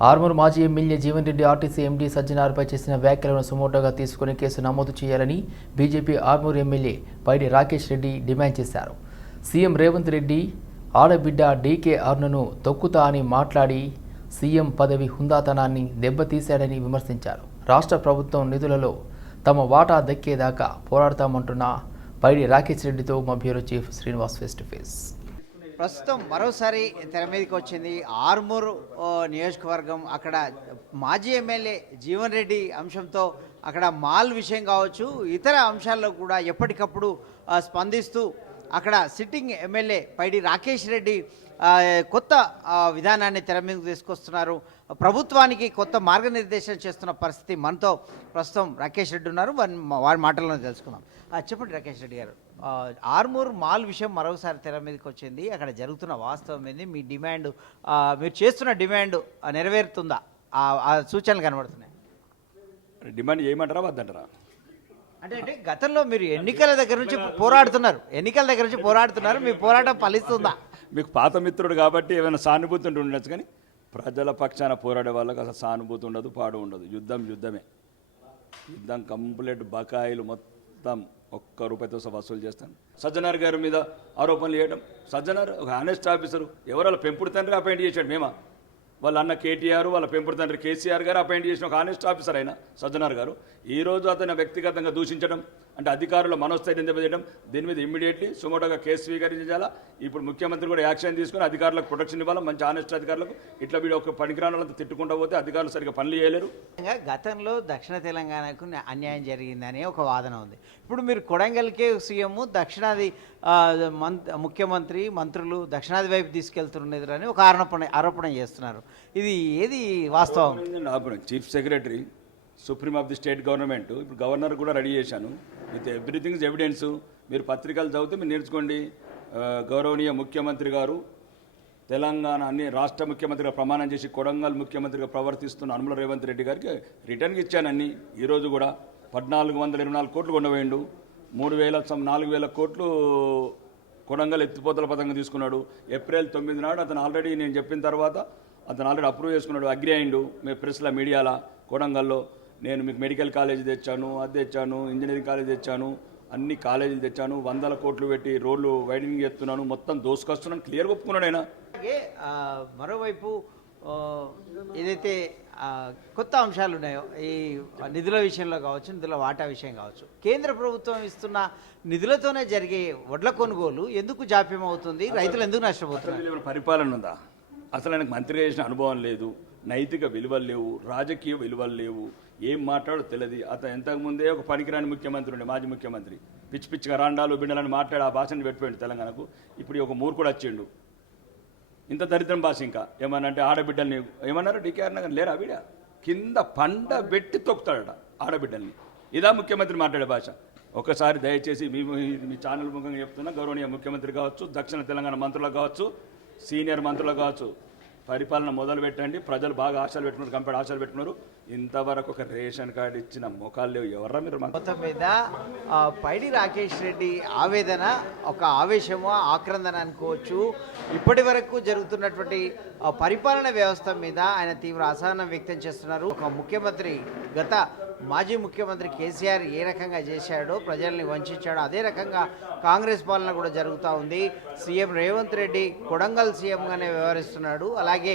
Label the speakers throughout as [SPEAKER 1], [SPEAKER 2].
[SPEAKER 1] ఆర్మూర్ మాజీ MLA Jeevan Reddy RTC MD సజ్జనార్పై చేసిన వ్యాఖ్యలను సుమోటోగా తీసుకుని కేసు నమోదు చేయాలని BJP Armoor MLA Paidi Rakesh Reddy demand చేశారు. సీఎం రేవంత్ రెడ్డి ఆడబిడ్డ డీకే అరుణను తొక్కుతా అని మాట్లాడి సీఎం పదవి హుందాతనాన్ని దెబ్బతీశాడని విమర్శించారు. రాష్ట్ర ప్రభుత్వం నిధులలో తమ వాటా దక్కేదాకా పోరాడతామంటున్న పైడి రాకేష్ రెడ్డితో మా chief Srinivas face to face.
[SPEAKER 2] ప్రస్తుతం మరోసారి తెర మీదకి వచ్చింది ఆర్మూర్ నియోజకవర్గం. అక్కడ మాజీ ఎమ్మెల్యే జీవన్ రెడ్డి అంశంతో అక్కడ మాల్ విషయం కావచ్చు ఇతర అంశాల్లో కూడా ఎప్పటికప్పుడు స్పందిస్తూ అక్కడ సిట్టింగ్ ఎమ్మెల్యే పైడి రాకేష్ రెడ్డి కొత్త విధానాన్ని తెర మీదకి తీసుకొస్తున్నారు. ప్రభుత్వానికి కొత్త మార్గనిర్దేశం చేస్తున్న పరిస్థితి మనతో ప్రస్తుతం రాకేష్ రెడ్డి ఉన్నారు. వారి వారి మాటలను తెలుసుకుందాం. చెప్పండి రాకేష్ రెడ్డి గారు. ఆర్మూర్ మాల్ విషయం మరోసారి తెర మీదకి వచ్చింది అక్కడ జరుగుతున్న వాస్తవం ఏంది? మీ డిమాండ్ మీరు చేస్తున్న డిమాండ్ నెరవేరుతుందా? ఆ సూచనలు కనబడుతున్నాయి.
[SPEAKER 3] డిమాండ్ చేయమంటారా వద్దంటారా?
[SPEAKER 2] అంటే అంటే గతంలో మీరు ఎన్నికల దగ్గర నుంచి పోరాడుతున్నారు. ఎన్నికల దగ్గర నుంచి పోరాడుతున్నారు. మీ పోరాటం ఫలిస్తుందా?
[SPEAKER 3] మీకు పాత మిత్రుడు కాబట్టి ఏమైనా సానుభూతి ఉండి ఉండొచ్చు కానీ ప్రజల పక్షాన పోరాడే వాళ్ళకి అసలు సానుభూతి ఉండదు పాడు ఉండదు. యుద్ధం యుద్ధమే. యుద్ధం కంప్లీట్ బకాయిలు మొత్తం ఒక్క రూపాయితో సహా వసూలు చేస్తాను. సజ్జనార్ గారి మీద ఆరోపణలు చేయడం సజ్జనార్ ఒక ఆనెస్ట్ ఆఫీసరు ఎవరో పెంపుడు తండ్రి అపాయింట్ చేశాడు మేమా? వాళ్ళ అన్న కేటీఆర్ వాళ్ళ పెంపుడు తండ్రి కేసీఆర్ గారు అపాయింట్ చేసిన ఒక ఆనెస్ట్ ఆఫీసర్ అయినా సజ్జనార్ గారు. ఈరోజు అతను వ్యక్తిగతంగా దూషించడం అంటే అధికారుల మనోస్థైర్యం దెబ్బతీయడం దీని మీద ఇమ్మీడియట్లీ సుమోటోగా కేసు స్వీకరించాలా? ఇప్పుడు ముఖ్యమంత్రి కూడా యాక్షన్ తీసుకుని అధికారులకు ప్రొటెక్షన్ ఇవ్వాలి? మంచి ఆనెస్ట్ అధికారులకు? ఇట్లా వీడు ఒక పనికిరాణాలంతా తిట్టుకుంటూ పోతే అధికారులు సరిగ్గా పనులు చేయలేరు.
[SPEAKER 2] గతంలో దక్షిణ తెలంగాణకు అన్యాయం జరిగిందని ఒక వాదన ఉంది. ఇప్పుడు మీరు కొడంగల్కే సీఎం దక్షిణాది ముఖ్యమంత్రి మంత్రులు దక్షిణాది వైపు తీసుకెళ్తున్నదని ఒక ఆరోపణ ఆరోపణ చేస్తున్నారు. ఇది ఏది వాస్తవం?
[SPEAKER 3] నాకు chief secretary supreme of the state government. ఇప్పుడు గవర్నర్ కూడా రెడీ చేశాను. With everythings evidence. మీరు పత్రికలు చదివితే మీరు నేర్చుకోండి. గౌరవనీయ ముఖ్యమంత్రి గారు తెలంగాణ అన్ని రాష్ట్ర ముఖ్యమంత్రిగా ప్రమాణం చేసి కొడంగల్ ముఖ్యమంత్రిగా ప్రవర్తిస్తున్న అనుమల రేవంత్ రెడ్డి గారికి రిటర్న్కి ఇచ్చానని ఈరోజు కూడా పద్నాలుగు వందల ఇరవై నాలుగు కోట్లు కొండవేయండు మూడు వేల నాలుగు వేల కోట్లు కొడంగల్ ఎత్తిపోతల పథకంగా తీసుకున్నాడు. ఏప్రిల్ తొమ్మిది నాడు అతను ఆల్రెడీ నేను చెప్పిన తర్వాత అతను ఆల్రెడీ అప్రూవ్ చేసుకున్నాడు అగ్రి అయిండు. మీ ప్రెస్లో మీడియాలో కొడంగల్లో నేను మీకు మెడికల్ కాలేజ్ తెచ్చాను అది తెచ్చాను ఇంజనీరింగ్ కాలేజ్ తెచ్చాను అన్ని కాలేజీలు తెచ్చాను వందల కోట్లు పెట్టి రోడ్లు వైడనింగ్ చేస్తున్నాను మొత్తం దోసుకొస్తున్నాను క్లియర్ ఒప్పుకున్నాడు ఆయన.
[SPEAKER 2] అలాగే మరోవైపు ఏదైతే కొత్త అంశాలు ఉన్నాయో ఈ నిధుల విషయంలో కావచ్చు నిధుల వాటా విషయం కావచ్చు కేంద్ర ప్రభుత్వం ఇస్తున్న నిధులతోనే జరిగే వడ్ల కొనుగోలు ఎందుకు జాప్యం అవుతుంది రైతులు ఎందుకు నష్టపోతున్నారు?
[SPEAKER 3] పరిపాలన ఉందా? అసలు ఆయనకు మంత్రిగా చేసిన అనుభవం లేదు నైతిక విలువలు లేవు రాజకీయ విలువలు లేవు ఏం మాట్లాడో తెలియదు అతను ఇంతకుముందే ఒక పనికిరాని ముఖ్యమంత్రి ఉండే మాజీ ముఖ్యమంత్రి. పిచ్చి పిచ్చిగా రాండాలు బిండాలని మాట్లాడి ఆ భాషను పెట్టిపోయింది తెలంగాణకు. ఇప్పుడు ఒక మూర్ఖుడు వచ్చిండు. ఇంత దరిద్రం భాష ఇంకా. ఏమన్నా అంటే ఆడబిడ్డల్ని ఏమన్నారు డికేఆర్ నగర్ లేరా వీడ? కింద పండ పెట్టి తొక్కుతాడట ఆడబిడ్డల్ని. ఇదా ముఖ్యమంత్రి మాట్లాడే భాష. ఒకసారి దయచేసి మీ మీ ఛానల్ ముఖంగా చెప్తున్నా గౌరవనీయ ముఖ్యమంత్రి కావచ్చు దక్షిణ తెలంగాణ మంత్రులకు కావచ్చు సీనియర్ మంత్రులు కావచ్చు పరిపాలన మొదలు పెట్టండి. ప్రజలు బాగా ఆశలు పెట్టుకున్నారు కంపెనీ ఆశలు పెట్టుకున్నారు. ఇంతవరకు ఒక రేషన్ కార్డు ఇచ్చిన ముఖాలు లేవు. ఎవర్రా మీరు
[SPEAKER 2] మొత్తం మీద పైడి రాకేష్ రెడ్డి ఆవేదన ఒక ఆవేశము ఆక్రందన అనుకోవచ్చు. ఇప్పటి వరకు జరుగుతున్నటువంటి ఆ, పరిపాలన వ్యవస్థ మీద ఆయన తీవ్ర అసహనం వ్యక్తం చేస్తున్నారు. ఒక ముఖ్యమంత్రి గత మాజీ ముఖ్యమంత్రి కేసీఆర్ ఏ రకంగా చేశాడో ప్రజల్ని వంచాడో అదే రకంగా కాంగ్రెస్ పాలన కూడా జరుగుతూ ఉంది. సీఎం రేవంత్ రెడ్డి కొడంగల్ సీఎంగానే వ్యవహరిస్తున్నాడు. అలాగే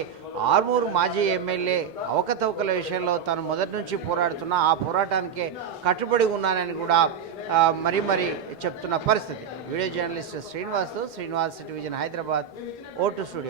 [SPEAKER 2] ఆర్మూరు మాజీ ఎమ్మెల్యే అవకతవకల విషయంలో తాను మొదటి నుంచి పోరాడుతున్న ఆ పోరాటానికే కట్టుబడి ఉన్నానని కూడా మరీ మరీ చెప్తున్న పరిస్థితి. Video journalist Srinivas Srinivas television Hyderabad vote studio.